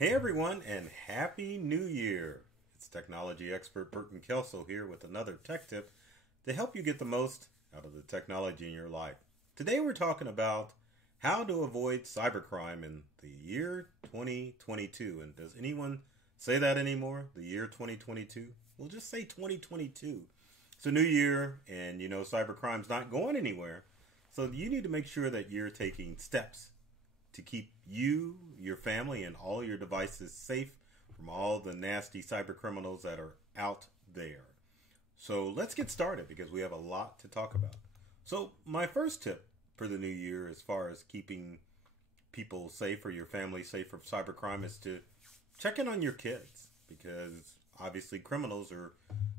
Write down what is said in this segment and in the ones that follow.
Hey everyone, and Happy New Year! It's technology expert Burton Kelso here with another tech tip to help you get the most out of the technology in your life. Today we're talking about how to avoid cybercrime in the year 2022. And does anyone say that anymore? The year 2022? We'll just say 2022. It's a new year, and cybercrime's not going anywhere. So you need to make sure that you're taking steps to keep you, your family, and all your devices safe from all the nasty cyber criminals that are out there. So let's get started because we have a lot to talk about. So my first tip for the new year as far as keeping people safe or your family safe from cybercrime is to check in on your kids, because obviously criminals are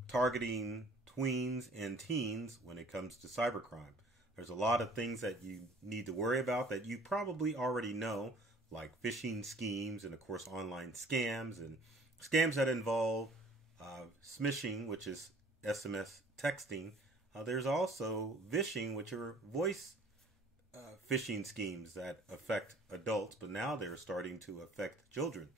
targeting tweens and teens when it comes to cybercrime. There's a lot of things that you need to worry about that you probably already know, like phishing schemes and, of course, online scams and scams that involve smishing, which is SMS texting. There's also vishing, which are voice phishing schemes that affect adults, but now they're starting to affect children.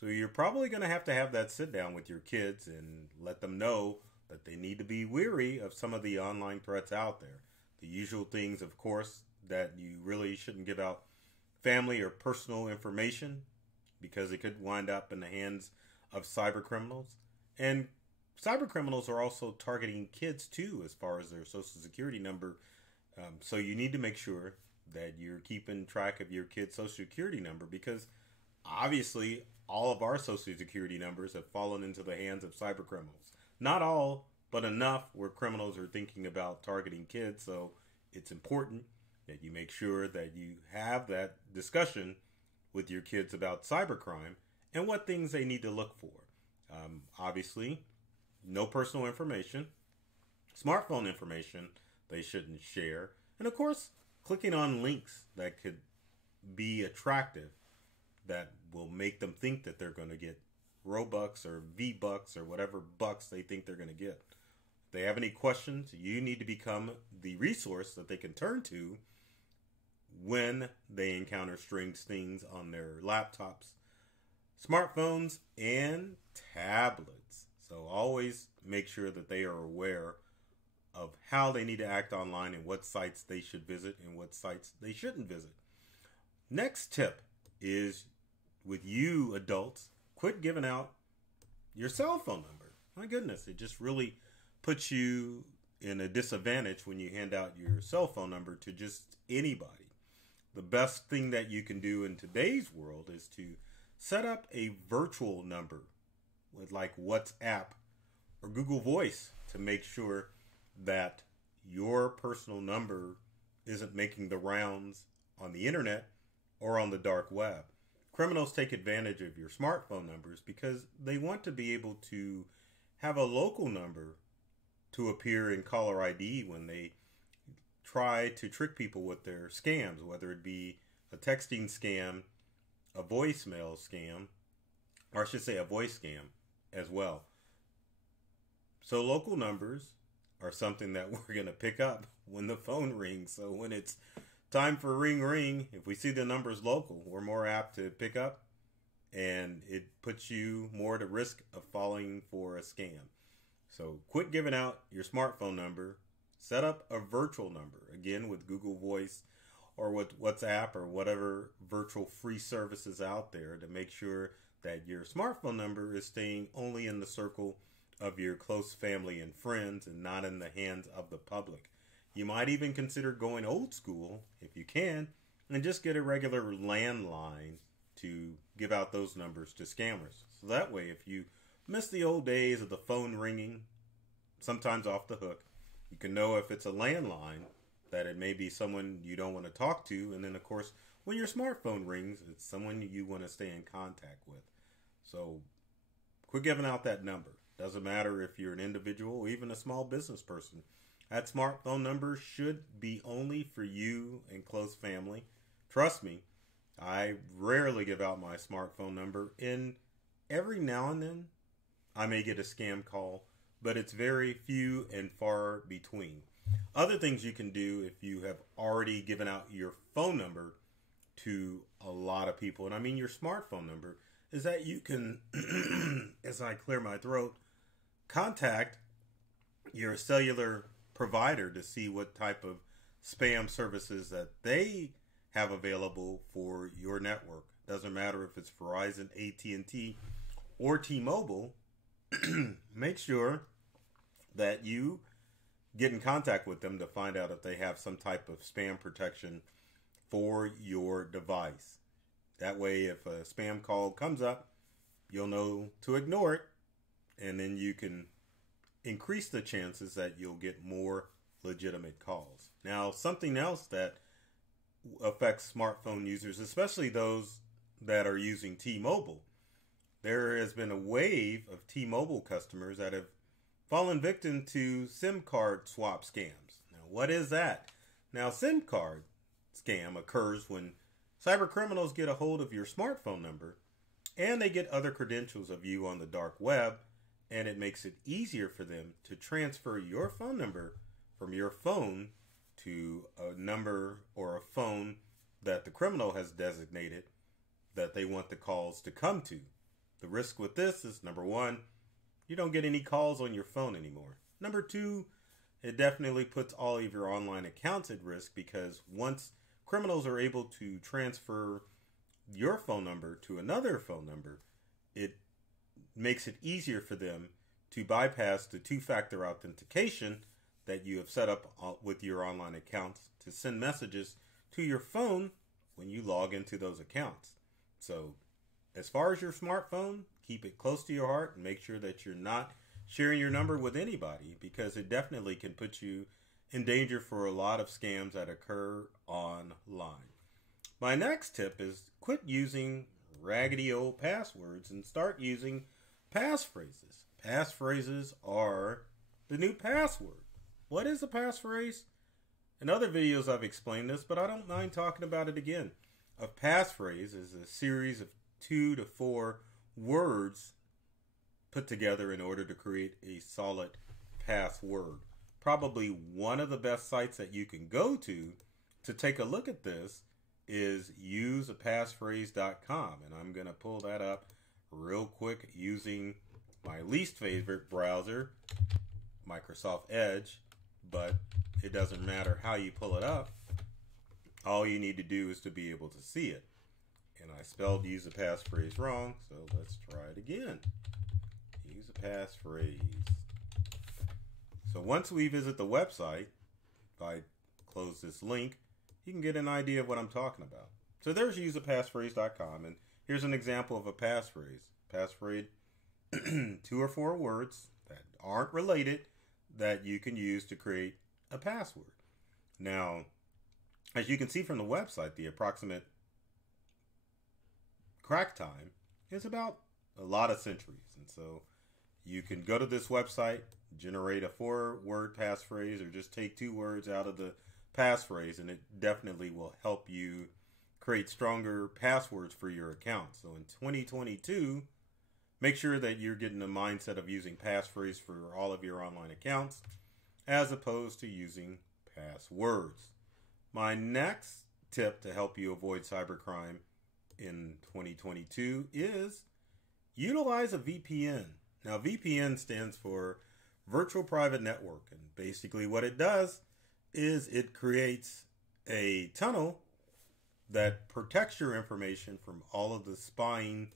So you're probably going to have that sit down with your kids and let them know that they need to be wary of some of the online threats out there. The usual things, of course, that you really shouldn't give out family or personal information because it could wind up in the hands of cyber criminals. And cyber criminals are also targeting kids too as far as their social security number. So you need to make sure that you're keeping track of your kid's social security number, because obviously all of our social security numbers have fallen into the hands of cyber criminals. Not all, but enough where criminals are thinking about targeting kids. So it's important that you make sure that you have that discussion with your kids about cybercrime and what things they need to look for. Obviously, no personal information, smartphone information they shouldn't share, and of course, clicking on links that could be attractive that will make them think that they're going to get Robux or V-Bucks or whatever bucks they think they're going to get. If they have any questions, you need to become the resource that they can turn to when they encounter strange things on their laptops, smartphones, and tablets. So always make sure that they are aware of how they need to act online and what sites they should visit and what sites they shouldn't visit. Next tip is, with you adults, quit giving out your cell phone number. My goodness, it just really puts you in a disadvantage when you hand out your cell phone number to just anybody. The best thing that you can do in today's world is to set up a virtual number with like WhatsApp or Google Voice to make sure that your personal number isn't making the rounds on the internet or on the dark web. Criminals take advantage of your smartphone numbers because they want to be able to have a local number to appear in caller ID when they try to trick people with their scams, whether it be a texting scam, a voicemail scam, or I should say a voice scam as well. So local numbers are something that we're going to pick up when the phone rings. So when it's time for ring ring, if we see the numbers local, we're more apt to pick up, and it puts you more at risk of falling for a scam. So quit giving out your smartphone number. Set up a virtual number, again with Google Voice or with WhatsApp or whatever virtual free services out there, to make sure that your smartphone number is staying only in the circle of your close family and friends and not in the hands of the public. You might even consider going old school, if you can, and just get a regular landline to give out those numbers to scammers. So that way, if you miss the old days of the phone ringing, sometimes off the hook, you can know if it's a landline that it may be someone you don't want to talk to. And then, of course, when your smartphone rings, it's someone you want to stay in contact with. So quit giving out that number. Doesn't matter if you're an individual or even a small business person. That smartphone number should be only for you and close family. Trust me, I rarely give out my smartphone number, and every now and then I may get a scam call, but it's very few and far between. Other things you can do if you have already given out your phone number to a lot of people, and I mean your smartphone number, is that you can, as I clear my throat, contact your cellular provider to see what type of spam services that they have available for your network. Doesn't matter if it's Verizon, AT&T, or T-Mobile. Make sure that you get in contact with them to find out if they have some type of spam protection for your device. That way, if a spam call comes up, you'll know to ignore it, and then you can increase the chances that you'll get more legitimate calls. Now, something else that affects smartphone users, especially those that are using T-Mobile, there has been a wave of T-Mobile customers that have fallen victim to SIM card swap scams. Now, what is that? Now, SIM card scam occurs when cyber criminals get a hold of your smartphone number and they get other credentials of you on the dark web, and it makes it easier for them to transfer your phone number from your phone to a number or a phone that the criminal has designated that they want the calls to come to. The risk with this is, number one, you don't get any calls on your phone anymore. Number two, it definitely puts all of your online accounts at risk, because once criminals are able to transfer your phone number to another phone number, it makes it easier for them to bypass the two-factor authentication that you have set up with your online accounts to send messages to your phone when you log into those accounts. So, as far as your smartphone, keep it close to your heart and make sure that you're not sharing your number with anybody, because it definitely can put you in danger for a lot of scams that occur online. My next tip is quit using raggedy old passwords and start using passphrases. Passphrases are the new password. What is a passphrase? In other videos I've explained this, but I don't mind talking about it again. A passphrase is a series of 2 to 4 words put together in order to create a solid password. Probably one of the best sites that you can go to take a look at this is useapassphrase.com, and I'm going to pull that up real quick using my least favorite browser, Microsoft Edge, but it doesn't matter how you pull it up. All you need to do is to be able to see it. And I spelled use a passphrase wrong, so let's try it again. Use a passphrase. So once we visit the website, if I close this link, you can get an idea of what I'm talking about. So there's useapassphrase.com, and here's an example of a passphrase. Passphrase, 2 or 4 words that aren't related that you can use to create a password. Now, as you can see from the website, the approximate crack time is about a lot of centuries. And so you can go to this website, generate a 4-word passphrase, or just take 2 words out of the passphrase, and it definitely will help you create stronger passwords for your account. So in 2022, make sure that you're getting the mindset of using passphrase for all of your online accounts as opposed to using passwords. My next tip to help you avoid cybercrime in 2022 is utilize a VPN. Now, VPN stands for Virtual Private Network, and basically what it does is it creates a tunnel that protects your information from all of the spying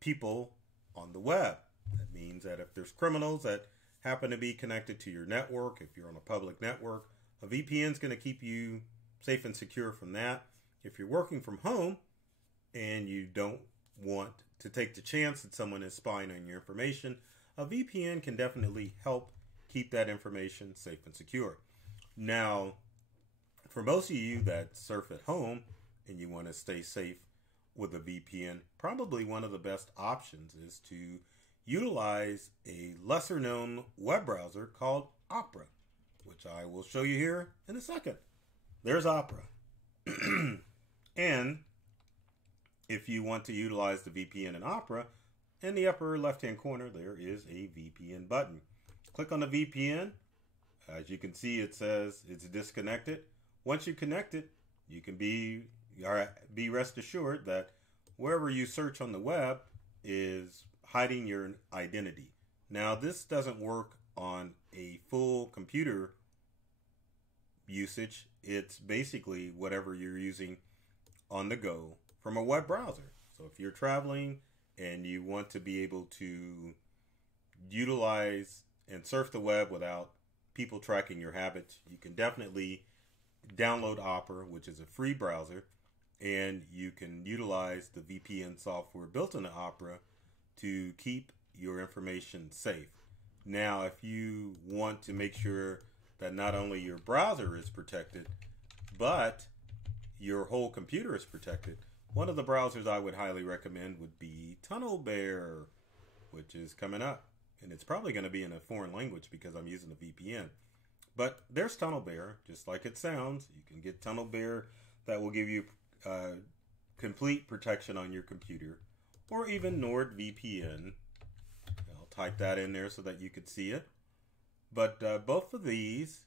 people on the web. That means that if there's criminals that happen to be connected to your network, if you're on a public network, a VPN is going to keep you safe and secure from that. If you're working from home and you don't want to take the chance that someone is spying on your information, a VPN can definitely help keep that information safe and secure. Now, for most of you that surf at home and you want to stay safe with a VPN, probably one of the best options is to utilize a lesser known web browser called Opera, which I will show you here in a second. There's Opera. And if you want to utilize the VPN in Opera, in the upper left-hand corner, there is a VPN button. Click on the VPN. As you can see, it says it's disconnected. Once you connect it, you can be rest assured that wherever you search on the web is hiding your identity. Now, this doesn't work on a full computer usage. It's basically whatever you're using on the go from a web browser. So if you're traveling and you want to be able to utilize and surf the web without people tracking your habits, you can definitely download Opera, which is a free browser, and you can utilize the VPN software built into Opera to keep your information safe. Now, if you want to make sure that not only your browser is protected, but your whole computer is protected, one of the browsers I would highly recommend would be TunnelBear, which is coming up. And it's probably going to be in a foreign language because I'm using a VPN. But there's TunnelBear, just like it sounds. You can get TunnelBear that will give you complete protection on your computer. Or even NordVPN. I'll type that in there so that you could see it. But both of these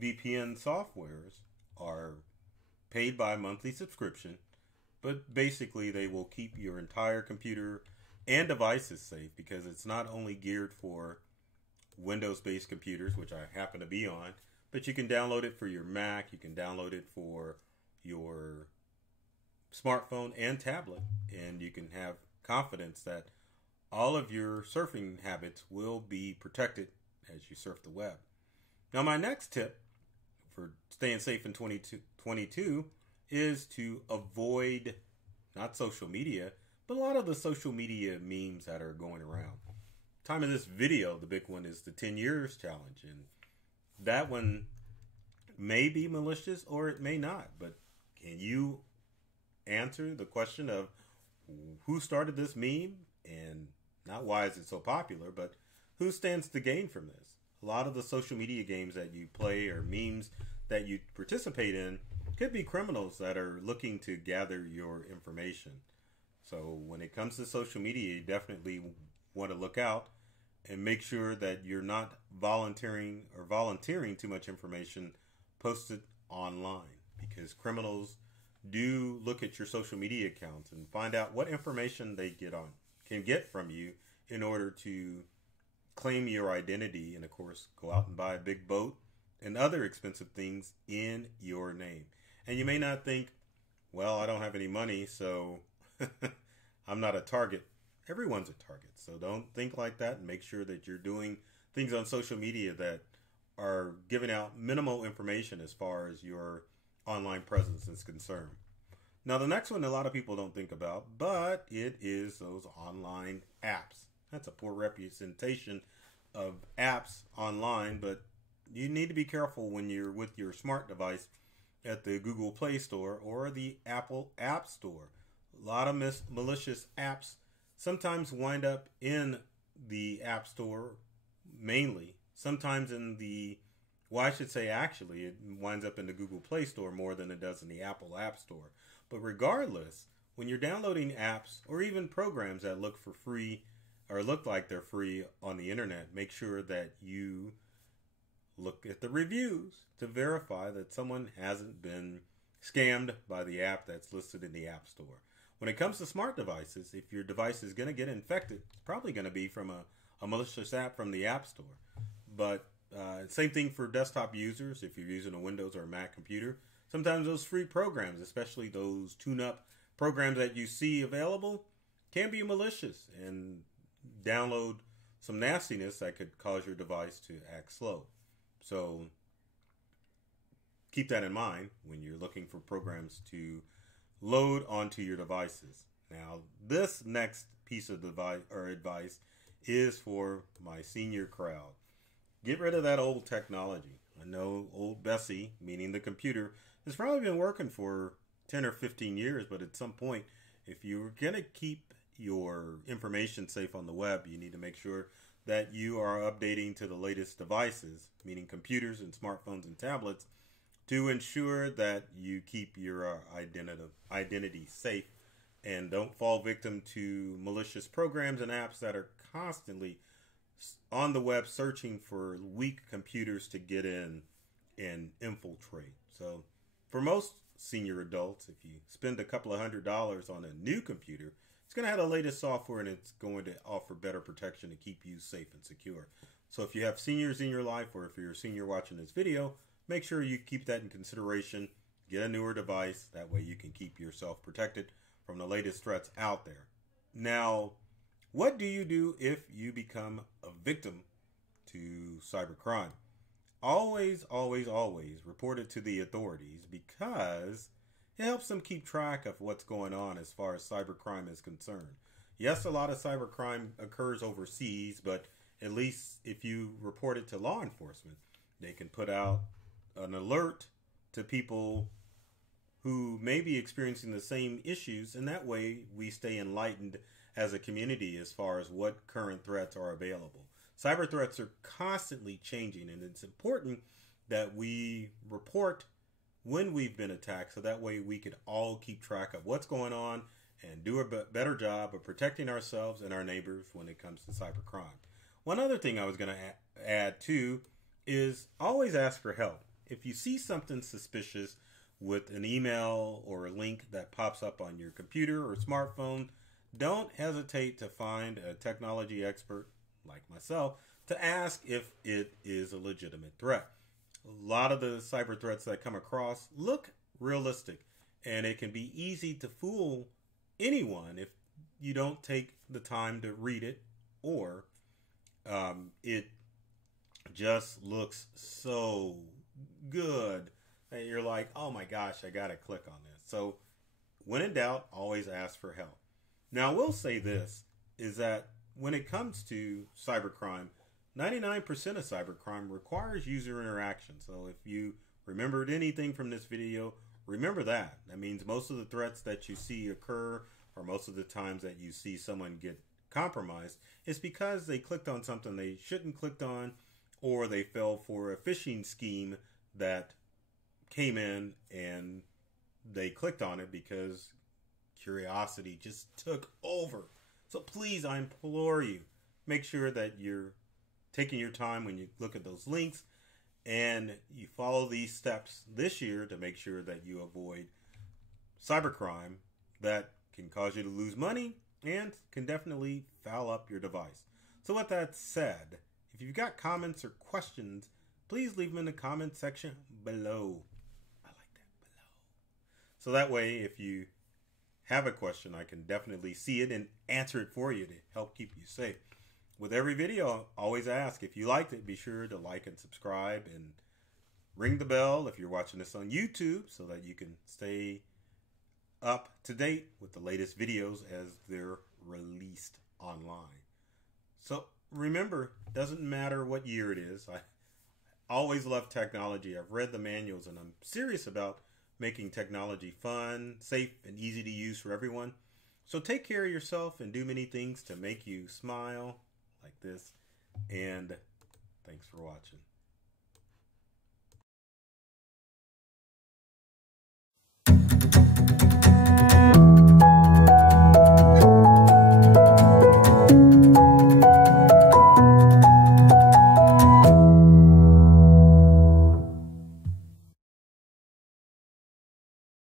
VPN softwares are paid by monthly subscription. But basically they will keep your entire computer and devices safe, because it's not only geared for Windows-based computers, which I happen to be on, but you can download it for your Mac, you can download it for your smartphone and tablet, and you can have confidence that all of your surfing habits will be protected as you surf the web. Now, my next tip for staying safe in 2022 is to avoid, not social media, but a lot of the social media memes that are going around. Time of this video, the big one is the 10 years challenge. And that one may be malicious or it may not. But can you answer the question of who started this meme? And not why is it so popular, but who stands to gain from this? A lot of the social media games that you play or memes that you participate in could be criminals that are looking to gather your information. So when it comes to social media, you definitely want to look out and make sure that you're not volunteering too much information posted online, because criminals do look at your social media accounts and find out what information they can get from you in order to claim your identity and, of course, go out and buy a big boat and other expensive things in your name. And you may not think, well, I don't have any money, so I'm not a target. Everyone's a target. So don't think like that, and make sure that you're doing things on social media that are giving out minimal information as far as your online presence is concerned. Now, the next one a lot of people don't think about, but it is those online apps. That's a poor representation of apps online, but you need to be careful when you're with your smart device at the Google Play Store or the Apple App Store. A lot of malicious apps sometimes wind up in the App Store mainly. Sometimes it winds up in the Google Play Store more than it does in the Apple App Store. But regardless, when you're downloading apps or even programs that look for free or look like they're free on the internet, make sure that you look at the reviews to verify that someone hasn't been scammed by the app that's listed in the App Store. When it comes to smart devices, if your device is going to get infected, it's probably going to be from a malicious app from the App Store. But same thing for desktop users. If you're using a Windows or a Mac computer, sometimes those free programs, especially those tune-up programs that you see available, can be malicious and download some nastiness that could cause your device to act slow. So keep that in mind when you're looking for programs to load onto your devices. Now, this next piece of advice is for my senior crowd. Get rid of that old technology. I know old Bessie, meaning the computer, has probably been working for 10 or 15 years, but at some point, if you're going to keep your information safe on the web, you need to make sure that you are updating to the latest devices, meaning computers and smartphones and tablets, to ensure that you keep your identity safe and don't fall victim to malicious programs and apps that are constantly on the web searching for weak computers to get in and infiltrate. So for most senior adults, if you spend a couple of $100s on a new computer, it's going to have the latest software and it's going to offer better protection to keep you safe and secure. So if you have seniors in your life, or if you're a senior watching this video, make sure you keep that in consideration. Get a newer device. That way you can keep yourself protected from the latest threats out there. Now, what do you do if you become a victim to cybercrime? Always, always, always report it to the authorities, because it helps them keep track of what's going on as far as cybercrime is concerned. Yes, a lot of cybercrime occurs overseas, but at least if you report it to law enforcement, they can put out an alert to people who may be experiencing the same issues, and that way we stay enlightened as a community as far as what current threats are available. Cyber threats are constantly changing, and it's important that we report when we've been attacked, so that way we could all keep track of what's going on and do a better job of protecting ourselves and our neighbors when it comes to cybercrime. One other thing I was going to add too is always ask for help. If you see something suspicious with an email or a link that pops up on your computer or smartphone, don't hesitate to find a technology expert like myself to ask if it is a legitimate threat. A lot of the cyber threats that come across look realistic, and it can be easy to fool anyone if you don't take the time to read it, or it just looks so good that you're like, oh my gosh, I gotta click on this. So when in doubt, always ask for help. Now, I will say this, is that when it comes to cybercrime, 99% of cybercrime requires user interaction. So if you remembered anything from this video, remember that. That means most of the threats that you see occur, or most of the times that you see someone get compromised, is because they clicked on something they shouldn't clicked on, or they fell for a phishing scheme that came in and they clicked on it because curiosity just took over. So please, I implore you, make sure that you're taking your time when you look at those links, and you follow these steps this year to make sure that you avoid cybercrime that can cause you to lose money and can definitely foul up your device. So with that said, if you've got comments or questions, please leave them in the comment section below. I like that, below. So that way, if you have a question, I can definitely see it and answer it for you to help keep you safe. With every video, always ask, if you liked it, be sure to like and subscribe, and ring the bell if you're watching this on YouTube, so that you can stay up to date with the latest videos as they're released online. So remember, it doesn't matter what year it is. I always love technology. I've read the manuals, and I'm serious about making technology fun, safe, and easy to use for everyone. So take care of yourself and do many things to make you smile like this. And thanks for watching.